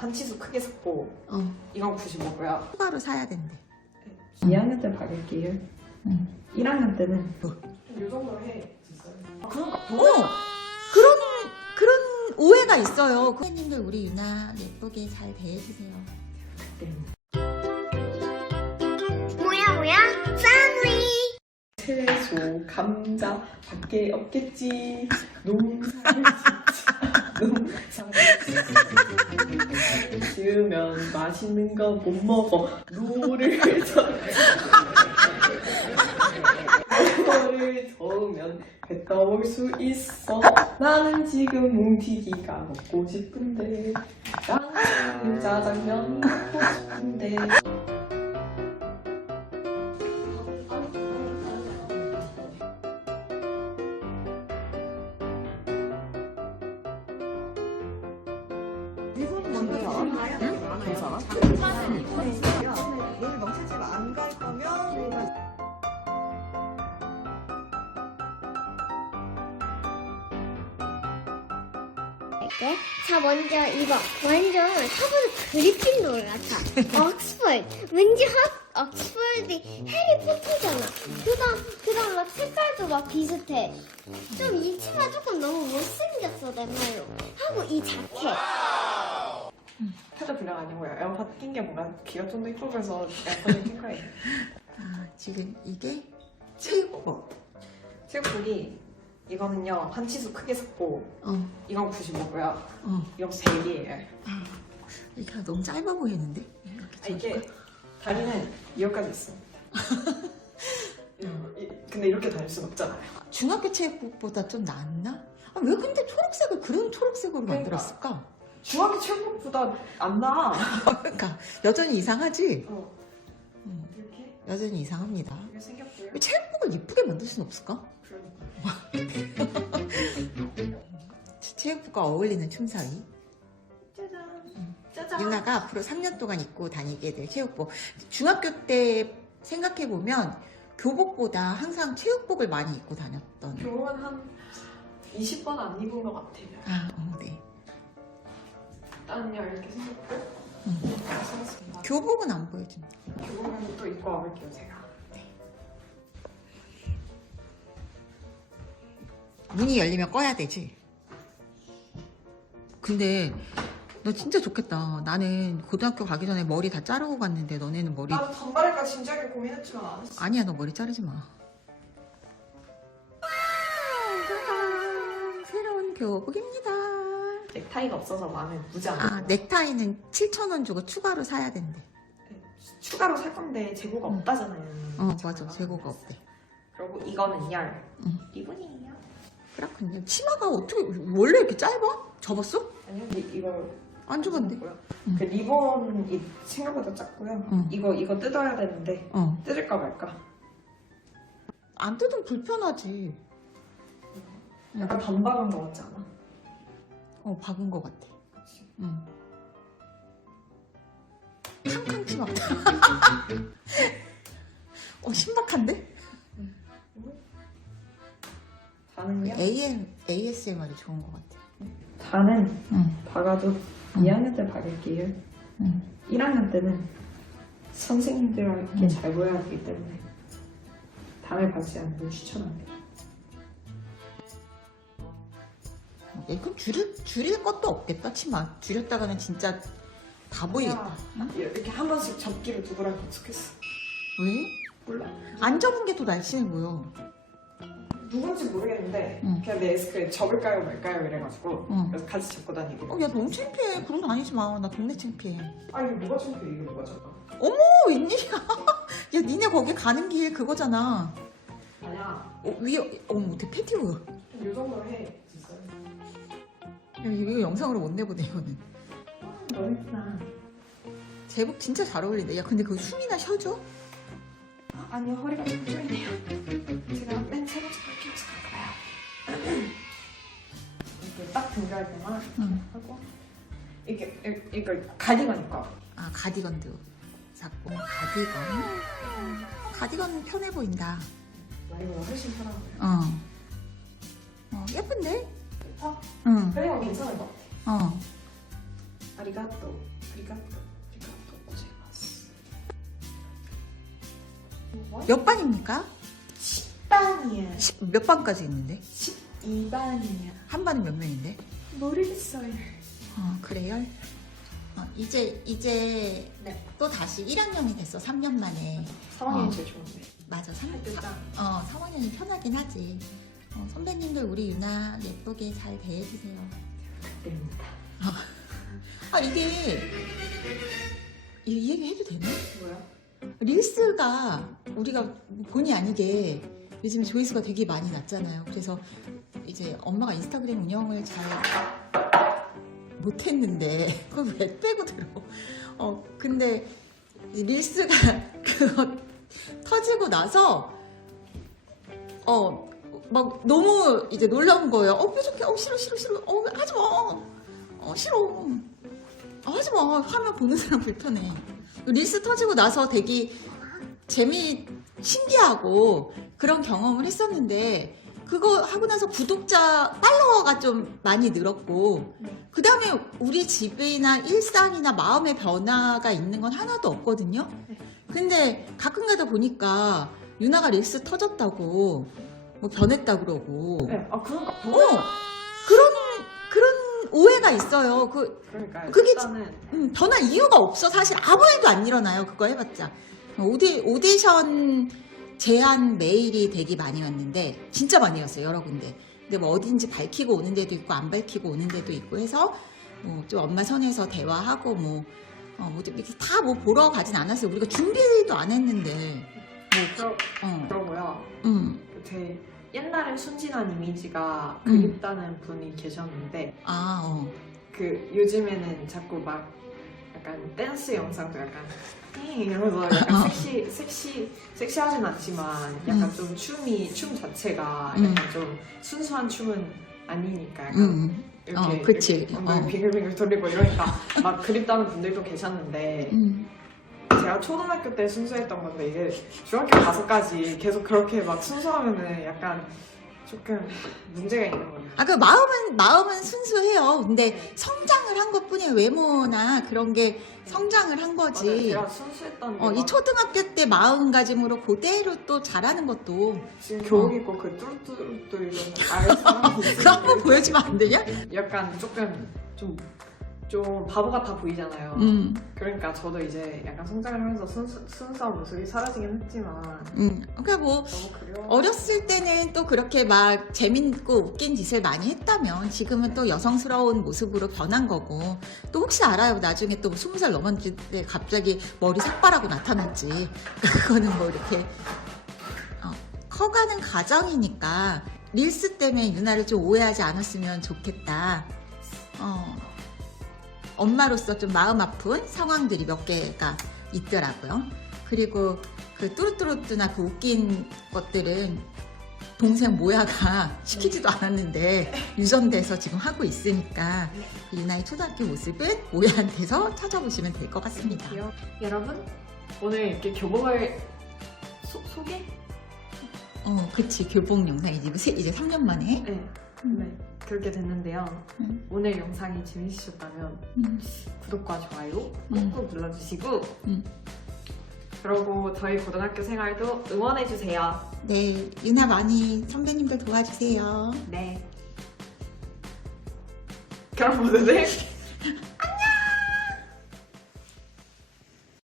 한 치수 크게 샀고 어, 이건 95고요. 추가로 사야 된대. 2학년 때 바를게요. 응. 1학년 때는 이 정도로 해. 있어요. 그런가? 어, 그런 그런 오해가 있어요. 선생님들 우리 유나 예쁘게 잘 대해주세요. 뭐야 뭐야 family 채소, 감자 밖에 없겠지. 농사를 짓자. 지으면 맛있는 거 못 먹어. 노를 저 노를 저으면 배 떠올 수 있어. 나는 지금 뭉티기가 먹고 싶은데. 나는 짜장면 먹고 싶은데. 내일 멍치집 안 갈 거면 할게. 자 먼저 이거. 완전 사보는 그리핀 돌 같아. 옥스퍼드. 왠지 학 옥스퍼드 해리포터잖아. 그 다음 그 다음 막 색깔도 막 비슷해. 좀이 치마 조금 너무 못생겼어 내 말로. 하고 이 자켓 패드 분량 아니고요. 에어팟 낀 게 뭔가 귀가 좀 더 이쁘고 해서 에어팟을 낀 거예요. 아, 지금 이게 최고. 체육복이 이거는요 한 치수 크게 샀고 어, 이건 95고요. 어. 이건 100이에요. 아, 이게 너무 짧아 보이는데? 이렇게 아, 이게? 다리는 이거까지 있어. 이- 근데 이렇게 다닐 순 없잖아요. 중학교 체육복보다 좀 낫나? 아, 왜 근데 초록색을 그런 초록색으로 그러니까. 만들었을까? 중학교 체육복보다 안 나. 그러니까 여전히 이상하지? 어, 음, 이렇게 여전히 이상합니다. 이렇게 생겼고요. 왜 체육복을 이쁘게 만들 수는 없을까? 그러니까. 체육복과 어울리는 춤사위. 짜잔. 짜잔. 유나가 앞으로 3년 동안 입고 다니게 될 체육복. 중학교 때 생각해 보면 교복보다 항상 체육복을 많이 입고 다녔던. 교복은 한 20번 안 입은 것 같아요. 아, 어, 네. 일단요 이렇게 생겼고 음. 이렇게 생겼습니다. 교복은 안 보여준다. 교복은 또 입고 와볼게요 제가. 문이 열리면 꺼야 되지. 근데 너 진짜 좋겠다. 나는 고등학교 가기 전에 머리 다 자르고 갔는데 너네는 머리 나도 단발일까 진지하게 고민했지만 안 했어. 아니야 너 머리 자르지 마. 새로운 교복입니다. 넥타이가 없어서 마음에 무지 안아 들어. 넥타이는 7,000원 주고 추가로 사야 된대. 추가로 살 건데 재고가 음. 없다잖아요. 어 맞아 재고가 없대. 그리고 이거는요 응. 리본이에요. 그렇군요. 치마가 어떻게 원래 이렇게 짧아? 접었어? 아니요 이- 이거 안 접었네. 응. 그 리본이 생각보다 작고요. 응. 이거 이거 뜯어야 되는데 어. 뜯을까 말까. 안 뜯으면 불편하지. 약간 반박한 거 같지 않아? 어 박은 것 같아. 응. 캉캉 치마. 어 신박한데? 다는요? AM ASMR이 좋은 것 같아. 다는 응. 박아도 응. 2학년 때 바를게요. 응. 1학년 때는 선생님들에게 응. 잘 보여야 하기 때문에 단을 받지 않는 걸 추천합니다. 예, 그럼 줄일 줄일 것도 없겠다 치마. 줄였다가는 진짜 다 보이겠다. 응? 이렇게 한 번씩 접기를 두고랑 익숙했어. 왜? 몰라. 안 접은 게 더 날씬해 보여. 누군지 모르겠는데 응. 그냥 내 에스크에 접을까요 말까요 이래가지고 응. 그래서 같이 접고 다니고. 어, 야 너무 창피해. 그런 거 다니지 마. 나 동네 창피해. 아 이거 누가 창피해 이게 누가 창피해? 어, 웬일이야? 야, 니네 거기 가는 길 그거잖아. 아니야. 어, 위에, 어머, 어떻게 패티오. 야, 이 정도 해. 진짜. 이거 영상으로 못 내보내, 이거는. 예쁘다. 제복 진짜 잘 어울린다. 야, 근데 그 숨이나 쉬어줘? 아니요 허리가 좀 풀리네요. 제가 맨걸 기억할까 봐요. 이렇게 딱 등교할 때만 응. 하고 이렇게 이- 이거 가디건 입고. 아, 가디건도 샀고. 가디건. 가디건 편해 보인다. 이거 훨씬 편하고요. 어. 어, 예쁜데? 예뻐? 응, 그리고 괜찮은 거. 어. 아리가또. 아리가또. 아리가또 고자이마스. 뭐? 몇 반입니까? 10반이야. 10, 몇 반까지 있는데? 12반이야. 한 반은 몇 명인데? 모르겠어요. 어, 그래요? 어, 이제, 이제 네. 또 다시 1학년이 됐어, 3년 만에. 3학년이 어. 제일 좋은데. 맞아, 3, 일단 어, 3학년이 편하긴 하지. 어, 선배님들 우리 유나 예쁘게 잘 대해주세요. 됩니다. 아, 이게, 이, 이 얘기 해도 되나? 뭐야? 릴스가 우리가 본의 아니게 요즘 조회수가 되게 많이 났잖아요. 그래서 이제 엄마가 인스타그램 운영을 잘 못했는데 그걸 왜 빼고 들어? 어 근데 이 릴스가 그거 터지고 나서 어 막 너무 이제 놀라운 거예요. 어 뾰족해, 어 싫어 싫어 싫어, 어 하지 마, 어 싫어, 어, 하지 마. 화면 보는 사람 불편해. 릴스 터지고 나서 되게 재미 신기하고 그런 경험을 했었는데 그거 하고 나서 구독자 팔로워가 좀 많이 늘었고 그 다음에 우리 집이나 일상이나 마음의 변화가 있는 건 하나도 없거든요. 근데 가끔 가다 보니까 유나가 릴스 터졌다고 뭐 변했다 그러고 네. 아 그러니까 어 그런 그런 오해가 있어요. 그 그러니까 그게 일단은 음, 변할 이유가 없어. 사실 아무 일도 안 일어나요. 그거 해봤자. 오디, 오디션 제안 메일이 되게 많이 왔는데, 진짜 많이 왔어요. 여러 군데. 근데 뭐 어딘지 밝히고 오는 데도 있고, 안 밝히고 오는 데도 있고 해서, 뭐 좀 엄마 선에서 대화하고, 뭐, 어, 뭐 이렇게 다 뭐 보러 가진 않았어요. 우리가 준비도 안 했는데. 그러, 어, 그러고요. 음, 제 옛날에 순진한 이미지가 음. 그립다는 분이 계셨는데 아, 어. 그 요즘에는 자꾸 막 약간 댄스 영상도 약간 띵 이러면서 약간 섹시 섹시 섹시하진 않지만 약간 음. 좀 춤이 춤 자체가 음. 약간 좀 순수한 춤은 아니니까 약간 음, 이렇게 어, 그치. 이렇게 엉덩이 어. 빙글빙글 돌리고 이러니까 막 그립다는 분들도 계셨는데 음. 제가 초등학교 때 순수했던 건데 이게 중학교 가서까지 계속 그렇게 막 순수하면은 약간 조금 문제가 있는 거예요. 아, 그 마음은, 마음은 순수해요. 근데 성장을 한 것 뿐이에요. 외모나 그런 게 성장을 한 맞아요. 거지. 제가 순수했던 게 어, 이 막 초등학교 때 마음가짐으로 그대로 또 잘하는 것도 지금 교복 입고 그 뚜루뚜루 이런 알 사람이 그거 한번 보여주면 안 되냐? 약간 조금 좀, 좀 바보 같아 보이잖아요. 음, 그러니까 저도 이제 약간 성장을 하면서 순수, 순수한 모습이 사라지긴 했지만 음. 그러니까 뭐. 어렸을 때는 또 그렇게 막 재밌고 웃긴 짓을 많이 했다면 지금은 또 여성스러운 모습으로 변한 거고 또 혹시 알아요 나중에 또 스무 살 넘었을 때 갑자기 머리 삭발하고 나타났지 그거는 뭐 이렇게 어, 커가는 과정이니까 릴스 때문에 유나를 좀 오해하지 않았으면 좋겠다 어, 엄마로서 좀 마음 아픈 상황들이 몇 개가 있더라고요 그리고 그 뚜루뚜루뚜나 그 웃긴 것들은 동생 모야가 시키지도 않았는데 유전돼서 지금 하고 있으니까 그 유나의 초등학교 모습은 모야한테서 찾아보시면 될 것 같습니다. 여러분 오늘 이렇게 교복을 소, 소개? 어, 그치 교복 영상 이제 세- 이제 3년 만에. 네. 네. 그렇게 됐는데요. 음. 오늘 영상이 재밌으셨다면 음, 구독과 좋아요 음. 꾹꾹 눌러주시고 음. 그리고 저희 고등학교 생활도 응원해주세요. 네, 유나 많이 선배님들 도와주세요. 네. 그럼 모두들